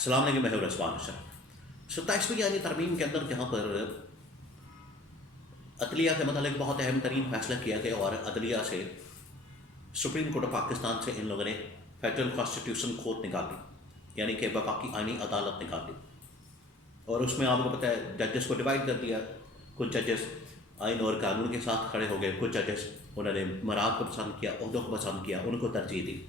السلام علیکم، میں ہوں رضوان حسن۔ 27ویں یعنی ترمیم کے اندر جہاں پر عدلیہ کے متعلق بہت اہم ترین فیصلہ کیا گیا اور عدلیہ سے سپریم کورٹ آف پاکستان سے ان لوگوں نے فیڈرل کانسٹیٹیوشن کورٹ نکال دی، یعنی کہ وفاقی آئینی عدالت نکال دی، اور اس میں آپ کو پتہ ہے ججز کو ڈیوائڈ کر دیا۔ کچھ ججز آئین اور قانون کے ساتھ کھڑے ہو گئے، کچھ ججز انہوں نے مراد کو پسند کیا، عہدوں کو پسند کیا، ان کو ترجیح دی۔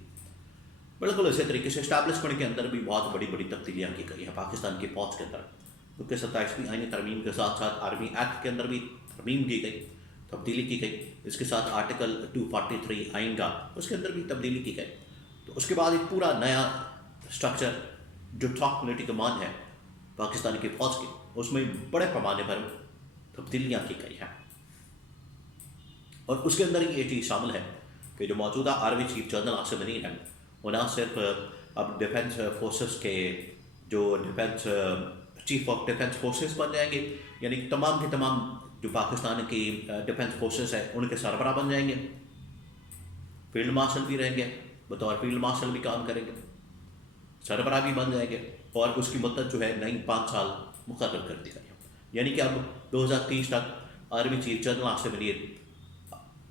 بالکل اسی طریقے سے اسٹیبلشمنٹ کے اندر بھی بہت بڑی بڑی تبدیلیاں کی گئی ہیں پاکستان کی فوج کے اندر، کیونکہ 27ویں آئینی ترمیم کے ساتھ ساتھ آرمی ایکٹ کے اندر بھی ترمیم کی گئی، تبدیلی کی گئی۔ اس کے ساتھ آرٹیکل 243 آئین کا، اس کے اندر بھی تبدیلی کی گئی۔ تو اس کے بعد ایک پورا نیا اسٹرکچر جو ٹاپ ملٹری کمانڈ ہے پاکستان کی فوج کی، اس میں بڑے پیمانے پر تبدیلیاں کی گئی ہیں، اور اس کے اندر یہ چیز شامل ہے کہ جو موجودہ army chief general Asif Munir ہیں، وہ نہ صرف اب ڈیفنس فورسز کے جو چیف آف ڈیفنس فورسز بن جائیں گے، یعنی تمام کے تمام جو پاکستان کی ڈیفنس فورسز ہیں ان کے سربراہ بن جائیں گے، فیلڈ مارشل بھی رہیں گے، بطور فیلڈ مارشل بھی کام کریں گے، سربراہ بھی بن جائیں گے، اور اس کی مدت جو ہے نئی 5 سال مقرر کر دی گئی ہے، یعنی کہ اب 2030 تک army chief general Asif Munir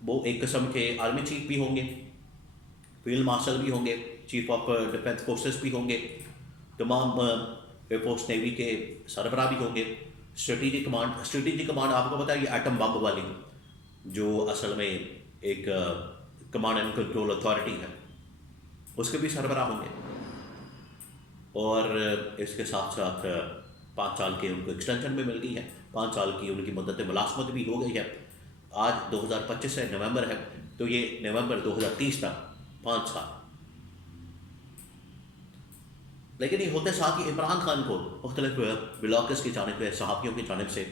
وہ ایک قسم کے آرمی چیف بھی ہوں گے، فیلڈ مارشل بھی ہوں گے، چیف آف ڈیفنس فورسز بھی ہوں گے، تمام ایئر فورس نیوی کے سربراہ بھی ہوں گے۔ اسٹریٹجک کمانڈ آپ کو پتہ ہے یہ ایٹم بم والی جو اصل میں ایک کمانڈ اینڈ کنٹرول اتھارٹی ہے، اس کے بھی سربراہ ہوں گے، اور اس کے ساتھ ساتھ 5 سال کے ان کو ایکسٹینشن بھی مل گئی ہے، 5 سال کی ان کی مدت ملازمت بھی ہو گئی ہے۔ آج 2025 ہے، نومبر ہے، تو یہ نومبر 2030 تک 5 سال۔ لیکن یہ ہوتے ساتھ ہی عمران خان کو مختلف بلاکرز کی جانب سے، صحافیوں کی جانب سے،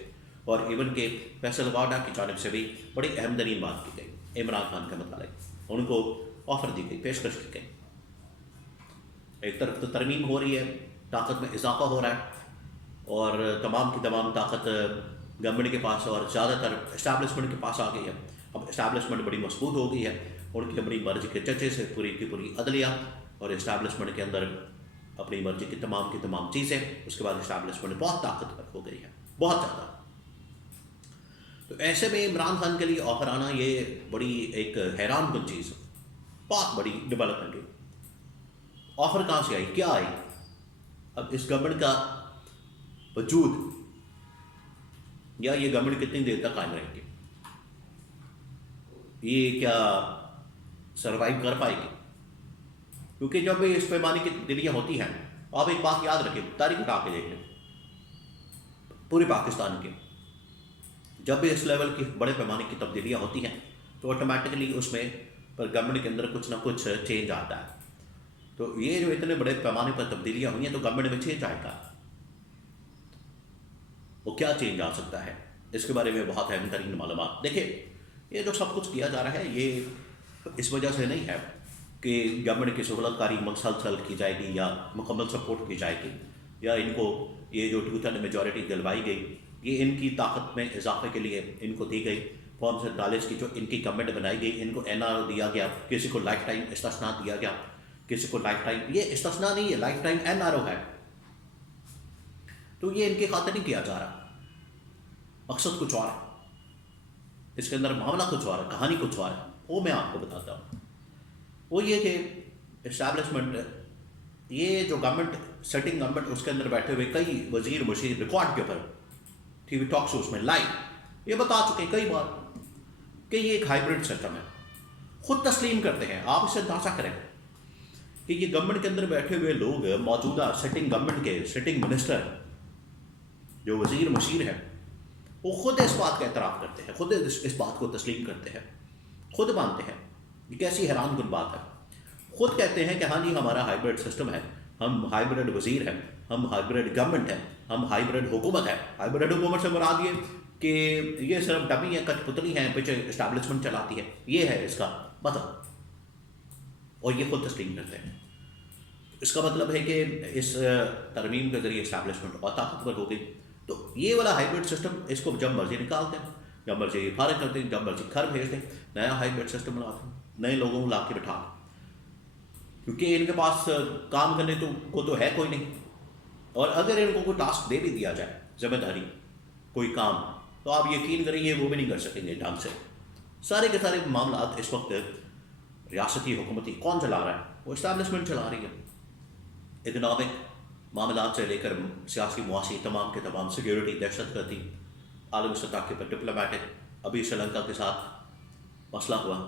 اور ایون کہ فیصل واڈا کی جانب سے بھی بڑی اہم ترین بات کی گئی عمران خان کے متعلق، ان کو آفر دی گئی، پیشکش کی گئی۔ ایک طرف تو ترمیم ہو رہی ہے، طاقت میں اضافہ ہو رہا ہے، اور تمام کی تمام طاقت گورنمنٹ کے پاس اور زیادہ تر اسٹیبلشمنٹ کے پاس آ گئی ہے۔ اب اسٹیبلشمنٹ بڑی مضبوط ہو گئی ہے، ان کی اپنی مرضی کے ججز ہے، پوری کی پوری عدلیہ، اور اسٹیبلشمنٹ کے اندر اپنی مرضی کی تمام چیزیں۔ اس کے بعد اسٹیبلشمنٹ بہت طاقتور ہو گئی ہے، بہت زیادہ۔ تو ایسے میں عمران خان کے لیے آفر آنا یہ بڑی ایک حیران کن چیز ہے، بہت بڑی ڈیولپمنٹ ہے۔ آفر کہاں سے آئی، کیا آئی؟ اب اس گورنمنٹ کا وجود یا یہ گورنمنٹ کتنی دیر تک قائم رہے گی، یہ کیا سروائیو کر پائے گی؟ کیونکہ جب اس پیمانے کی تبدیلیاں ہوتی ہیں، آپ ایک بات یاد رکھیں، تاریخ اٹھا کے دیکھ لیں پورے پاکستان کے، جب بھی اس لیول کی بڑے پیمانے کی تبدیلیاں ہوتی ہیں تو آٹومیٹکلی اس میں پر گورنمنٹ کے اندر کچھ نہ کچھ چینج آتا ہے۔ تو یہ جو اتنے بڑے پیمانے پر تبدیلیاں ہوئی ہیں تو گورنمنٹ میں چینج آئے گا، وہ کیا چینج آ سکتا ہے، اس کے بارے میں بہت اہم ترین معلومات۔ دیکھیں، یہ جو سب کچھ کیا جا رہا ہے یہ اس وجہ سے نہیں ہے کہ گورنمنٹ کی سہولت کاری مسلسل کی جائے گی یا مکمل سپورٹ کی جائے گی، یا ان کو یہ جو 2/3 میجورٹی دلوائی گئی یہ ان کی طاقت میں اضافے کے لیے ان کو دی گئی۔ فارم 47 کی جو ان کی گورنمنٹ بنائی گئی، ان کو NRO دیا گیا، کسی کو لائف ٹائم استثناء دیا گیا، کسی کو لائف ٹائم، یہ استثناء نہیں ہے، لائف ٹائم NRO ہے۔ تو یہ ان کی خاطر نہیں کیا جا رہا، مقصد کچھ اور ہے، اس کے اندر معاملہ کچھ اور ہے، کہانی کچھ اور ہے، وہ میں آپ کو بتاتا ہوں۔ وہ یہ کہ اسٹیبلشمنٹ، یہ جو گورنمنٹ سیٹنگ گورنمنٹ، اس کے اندر بیٹھے ہوئے کئی وزیر مشیر ریکارڈ کے اوپر ٹی وی ٹاک شوز میں لائیو یہ بتا چکے ہیں کئی بار کہ یہ ایک ہائیبرڈ سسٹم ہے، خود تسلیم کرتے ہیں۔ آپ اس سے اندازہ کریں کہ یہ گورنمنٹ کے اندر بیٹھے ہوئے لوگ، موجودہ سیٹنگ گورنمنٹ کے سیٹنگ منسٹر جو وزیر مشیر ہیں، وہ خود اس بات کا اعتراف کرتے ہیں، خود اس بات کو تسلیم کرتے ہیں، خود مانتے ہیں۔ یہ کیسی حیران کن بات ہے، خود کہتے ہیں کہ ہاں جی ہمارا ہائیبرڈ سسٹم ہے، ہم ہائیبرڈ وزیر ہیں، ہم ہائیبرڈ گورنمنٹ ہیں، ہم ہائیبرڈ حکومت ہے۔ ہائیبرڈ حکومت سے مراد یہ کہ یہ صرف ڈمی ہے، کٹ پتلی ہیں، پیچھے اسٹیبلشمنٹ چلاتی ہے، یہ ہے اس کا مطلب، اور یہ خود تسلیم کرتے ہیں۔ اس کا مطلب ہے کہ اس ترمیم کے ذریعے اسٹیبلشمنٹ اور طاقتور ہو گئی، تو یہ والا ہائیبرڈ سسٹم اس کو جب مرضی نکالتے ہیں، جب مرضی فارغ کرتے ہیں، جب مرضی گھر بھیج دیں، نیا ہائیبرڈ سسٹم لاتے ہیں، نئے لوگوں کو لا کے بٹھا دیں، کیونکہ ان کے پاس کام کرنے کو تو ہے کوئی نہیں، اور اگر ان کو کوئی ٹاسک دے بھی دیا جائے، ذمہ داری، کوئی کام، تو آپ یقین کریں گے وہ بھی نہیں کر سکیں گے ڈھنگ سے. سارے کے سارے معاملات اس وقت ریاستی حکومتی کون چلا رہا ہے؟ وہ اسٹیبلشمنٹ چلا رہی ہے. اکنامک معاملات سے لے کر سیاسی معاشی تمام کے تمام، سیکیورٹی، دہشت گردی، عالمی سطح کے پر ڈپلومیٹک. ابھی سری لنکا کے ساتھ مسئلہ ہوا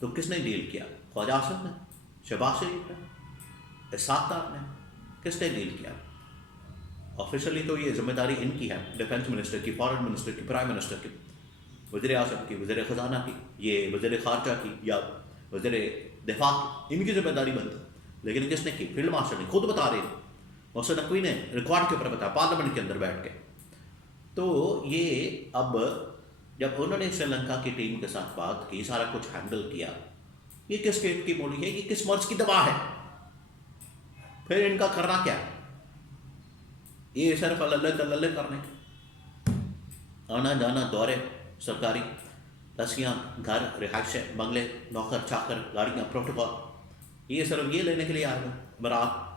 تو کس نے ڈیل کیا؟ خواجہ آصف نے، شہباز شریف نے، اسحاق ڈار نے. کس نے ڈیل کیا؟ آفیشلی تو یہ ذمہ داری ان کی ہے، ڈیفنس منسٹر کی، فارن منسٹر کی، پرائم منسٹر کی، وزیر اعظم کی، وزیر خزانہ کی، یہ وزیر خارجہ کی یا وزیر دفاع کی، ان کی ذمہ داری بنتی. لیکن کس نے کی؟ فیلڈ مارشل نے. خود بتا رہے ہیں، محسن نقوی نے ریکارڈ کے اوپر بتایا پارلیمنٹ کے اندر بیٹھ کے. تو یہ اب جب انہوں نے سری لنکا کی ٹیم کے ساتھ بات کی، سارا کچھ ہینڈل کیا، یہ کس کیٹ کی مولی ہے؟ یہ کس مرض کی دوا ہے؟ پھر ان کا کرنا کیا ہے؟ یہ صرف اللہ تلّہ کرنے، آنا جانا، دورے سرکاری، رسیاں، گھر، رہائشیں، بنگلے، نوکر چاکر، گاڑیاں، پروٹوکول، یہ صرف یہ لینے کے لیے آئے گا برات.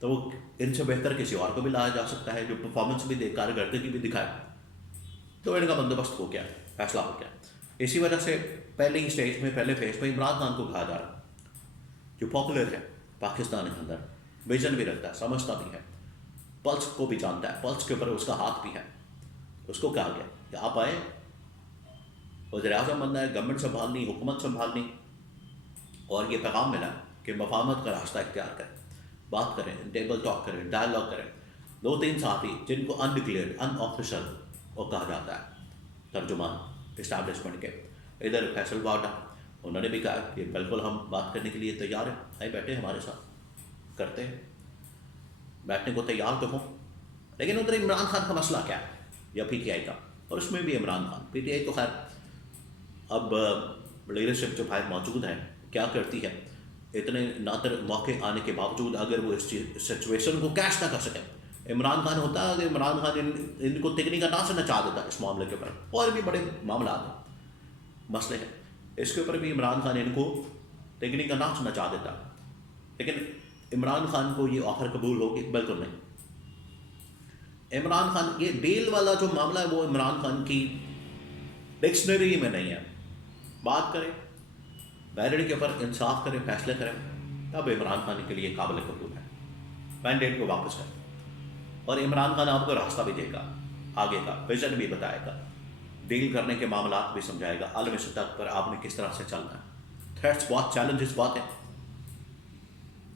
تو وہ ان سے بہتر کسی اور کو بھی لایا جا سکتا ہے جو پرفارمنس بھی دے، کارکردگی بھی دکھائے. تو ان کا بندوبست ہو گیا، فیصلہ ہو گیا. اسی وجہ سے پہلے اسٹیج میں، پہلے فیز میں عمران خان کو کہا جا رہا جو پاپولر ہے پاکستان کے اندر، ویژن بھی رکھتا ہے، سمجھتا بھی ہے، پلس کو بھی جانتا ہے، پلس کے اوپر اس کا ہاتھ بھی ہے. اس کو کہا گیا کہ آپ آئے، وزیر اعظم بننا ہے، گورنمنٹ سنبھالنی، حکومت سنبھالنی، اور یہ پیغام ملا کہ مفاہمت کا راستہ اختیار کریں، بات کریں، ٹیبل ٹاک کریں، ڈائلاگ کریں. 2-3 صحافی جن کو انڈکلیئرڈ، ان آفیشل وہ کہا جاتا ہے، ترجمان اسٹیبلشمنٹ کے، ادھر فیصل واڈا، انہوں نے بھی کہا کہ بالکل ہم بات کرنے کے لیے تیار ہیں، آئے بیٹھے ہمارے ساتھ، کرتے ہیں، بیٹھنے کو تیار تو ہوں. لیکن ادھر عمران خان کا مسئلہ کیا ہے یا پی ٹی آئی کا؟ اور اس میں بھی Imran Khan, P T I تو خیر اب لیڈرشپ جو باہر موجود ہے کیا کرتی ہے، اتنے نادر موقع آنے کے باوجود اگر وہ اس سچویشن کو کیش نہ کر سکے. عمران خان ہوتا ہے کہ عمران خان ان کو تکنی کا نام سے نچا دیتا اس معاملے کے اوپر. اور بھی بڑے معاملات ہیں، مسئلے ہیں، اس کے اوپر بھی عمران خان ان کو تکنی کا نام سے نچا دیتا. لیکن عمران خان کو یہ آفر قبول ہوگی؟ بالکل نہیں. عمران خان یہ ڈیل والا جو معاملہ ہے وہ عمران خان کی ڈکشنری میں نہیں ہے. بات کریں، میرٹ کے اوپر انصاف کریں، فیصلے کریں، تب عمران خان کے لیے قابل قبول ہے. مینڈیٹ کو واپس کریں، اور عمران خان آپ کو راستہ بھی دے گا، آگے کا ویژن بھی بتائے گا، ڈیل کرنے کے معاملات بھی سمجھائے گا، عالمی سطح پر آپ نے کس طرح سے چلنا ہے. تھریٹس بہت، چیلنجز بہت ہیں،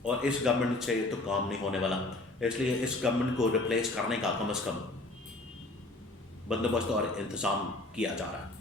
اور اس گورنمنٹ سے تو کام نہیں ہونے والا. اس لیے اس گورنمنٹ کو ریپلیس کرنے کا کم از کم بندوبست اور انتظام کیا جا رہا ہے.